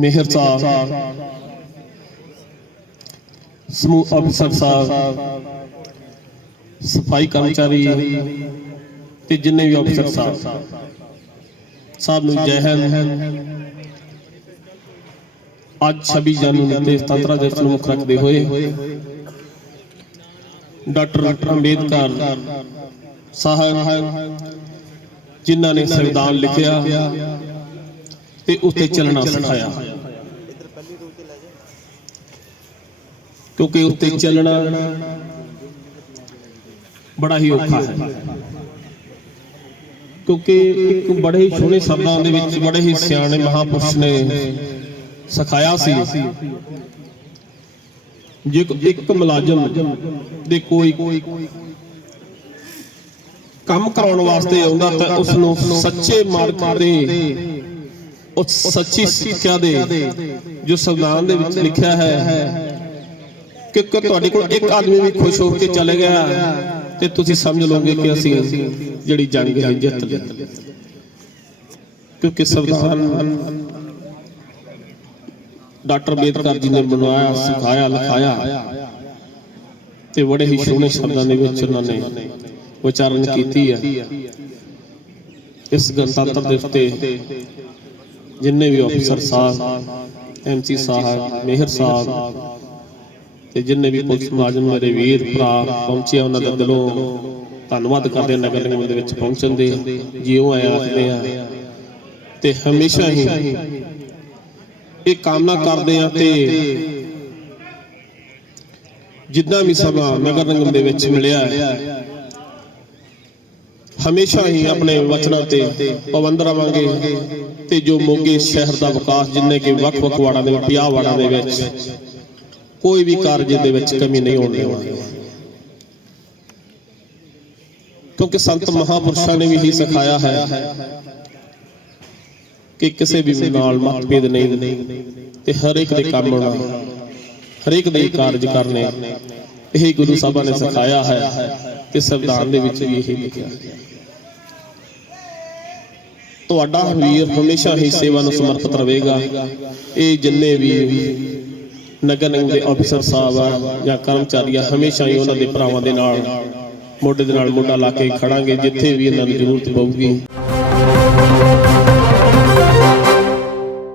ਮੇਹਰ ਸਾਹਿਬ ਸਮੂਹ ਅਫਸਰ ਸਾਹਿਬ ਸਫ਼ਾਈ ਕਰਮਚਾਰੀ ਤੇ ਜਿੰਨੇ ਵੀ ਅਫਸਰ ਸਾਹਿਬ ਸਭ ਨੂੰ ਜੈ ਹਿੰਦ। ਅੱਜ 26 ਜਨਵਰੀ ਦੇ ਸਤੰਤਰਾ ਦਿਵਸ ਨੂੰ ਮੁੱਖ ਰੱਖਦੇ ਹੋਏ ਡਾਕਟਰ ਅੰਬੇਦਕਰ ਸਾਹਿਬ, ਜਿਨ੍ਹਾਂ ਨੇ ਸੰਵਿਧਾਨ ਲਿਖਿਆ ਤੇ ਉੱਤੇ ਚੱਲਣਾ ਸਿਖਾਇਆ। ਕਿਉਂਕਿ ਉੱਤੇ ਚੱਲਣਾ ਬੜਾ ਹੀ ਔਖਾ ਹੈ। ਕਿਉਂਕਿ ਇੱਕ ਬੜੇ ਹੀ ਸੋਹਣੇ ਸ਼ਬਦਾਂ ਦੇ ਵਿੱਚ ਬੜੇ ਹੀ ਸਿਆਣੇ ਮਹਾਪੁਰਸ਼ ਨੇ ਸਿਖਾਇਆ ਸੀ ਜੇ ਇੱਕ ਮੁਲਾਜ਼ਮ ਦੇ ਕੋਈ ਕੰਮ ਕਰਾਉਣ ਵਾਸਤੇ ਆਉਂਦਾ ਤਾਂ ਉਸ ਨੂੰ ਸੱਚੇ ਮਾਰਗ ਦੇ ਉਹ ਸੱਚੀ ਸਿੱਖਿਆ ਦੇ ਜੋ ਸੰਵਿਧਾਨ ਦੇ ਵਿੱਚ ਲਿਖਿਆ ਹੈ ਕਿ ਤੁਹਾਡੇ ਕੋਲ ਇੱਕ ਆਦਮੀ ਵੀ ਖੁਸ਼ ਹੋ ਕੇ ਚਲੇ ਗਿਆ ਤੇ ਤੁਸੀਂ ਸਮਝ ਲਓਗੇ ਕਿ ਅਸੀਂ ਜਿਹੜੀ ਜੰਗ ਹੈ ਜਿੱਤ ਲਈ। ਕਿਉਂਕਿ ਸੰਵਿਧਾਨ ਡਾਕਟਰ ਅੰਬੇਦਕਰ ਜੀ ਨੇ ਬਣਵਾਇਆ, ਸਿਖਾਇਆ, ਲਿਖਾਇਆ ਤੇ ਬੜੇ ਹੀ ਸੋਹਣੇ ਸ਼ਬਦਾਂ ਦੇ ਵਿੱਚ ਉਹਨਾਂ ਨੇ ਵਿਚਾਰਨ ਕੀਤੀ ਹੈ। ਇਸ ਗਣਤੰਤਰ ਦਿਵਸ ਤੇ ਜਿੰਨੇ ਵੀ ਅਫਸਰ ਸਾਹਿਬ ਐਮਸੀ ਸਾਹਿਬ, ਮੇਹਰ ਸਾਹਿਬ ਤੇ ਜਿੰਨੇ ਵੀ ਪੁਲਿਸ ਮੁਲਾਜ਼ਮ ਮੇਰੇ ਵੀਰ, ਭਰਾ ਪਹੁੰਚੇ ਉਹਨਾਂ ਦਾ ਦਿਲੋਂ, ਧੰਨਵਾਦ ਕਰਦੇ ਨਗਰ ਨਿਗਮ ਦੇ ਵਿੱਚ ਪਹੁੰਚਣ ਦੇ ਜਿਉਂ ਆਏ ਆਖਦੇ ਆ। ਤੇ ਹਮੇਸ਼ਾ ਹੀ ਇਹ ਕਾਮਨਾ ਕਰਦੇ ਆ ਤੇ ਜਿੱਦਾਂ ਵੀ ਸਮਾਂ ਨਗਰ ਨਿਗਮ ਦੇ ਵਿੱਚ ਮਿਲਿਆ ਹੈ, ਹਮੇਸ਼ਾ ਹੀ ਆਪਣੇ ਵਚਨਾਂ ਤੇ ਪਾਬੰਦ ਰਵਾਂਗੇ ਤੇ ਜੋ ਮੋਗੇ ਸ਼ਹਿਰ ਦਾ ਵਿਕਾਸ ਜਿੰਨੇ ਕਿ ਵੱਖ-ਵੱਖ ਵਾੜਾਂ ਦੇ 50 ਵਾੜਾਂ ਦੇ ਵਿੱਚ ਕੋਈ ਵੀ ਕਾਰਜ ਦੇ ਵਿੱਚ ਕਮੀ ਨਹੀਂ ਹੋਣ ਕਿਉਂਕਿ ਸੰਤ ਮਹਾਪੁਰਸ਼ਾਂ ਨੇ ਵੀ ਇਹੀ ਸਿਖਾਇਆ ਹੈ ਕਿ ਕਿਸੇ ਵੀ ਨਾਲ ਮਤਭੇਦ ਨਹੀਂ ਤੇ ਹਰ ਇੱਕ ਦੇ ਕੰਮ ਆਉਣਾ ਹਰੇਕ ਦੇ ਕਾਰਜ ਕਰਨੇ। ਇਹ ਗੁਰੂ ਸਾਹਿਬਾਂ ਨੇ ਸਿਖਾਇਆ ਹੈ ਤੇ ਸੰਵਿਧਾਨ ਦੇ ਵਿੱਚ ਵੀ ਇਹ ਲਿਖਿਆ। ਹੈ ਤੁਹਾਡਾ ਵੀਰ ਹਮੇਸ਼ਾ ਹੀ ਸੇਵਾ ਨੂੰ ਸਮਰਪਿਤ ਰਹੇਗਾ। ਇਹ ਜਿੰਨੇ ਵੀ ਨਗਰ ਨਿਗਮ ਦੇ ਅਫਸਰ ਸਾਹਿਬ ਆ ਜਾਂ ਕਰਮਚਾਰੀ ਆ, ਹਮੇਸ਼ਾ ਹੀ ਉਹਨਾਂ ਦੇ ਭਰਾਵਾਂ ਦੇ ਨਾਲ, ਮੋਢੇ ਦੇ ਨਾਲ ਮੋਢਾ ਲਾ ਕੇ ਖੜਾਂਗੇ ਜਿੱਥੇ ਵੀ ਇਹਨਾਂ ਨੂੰ ਜ਼ਰੂਰਤ ਪਊਗੀ।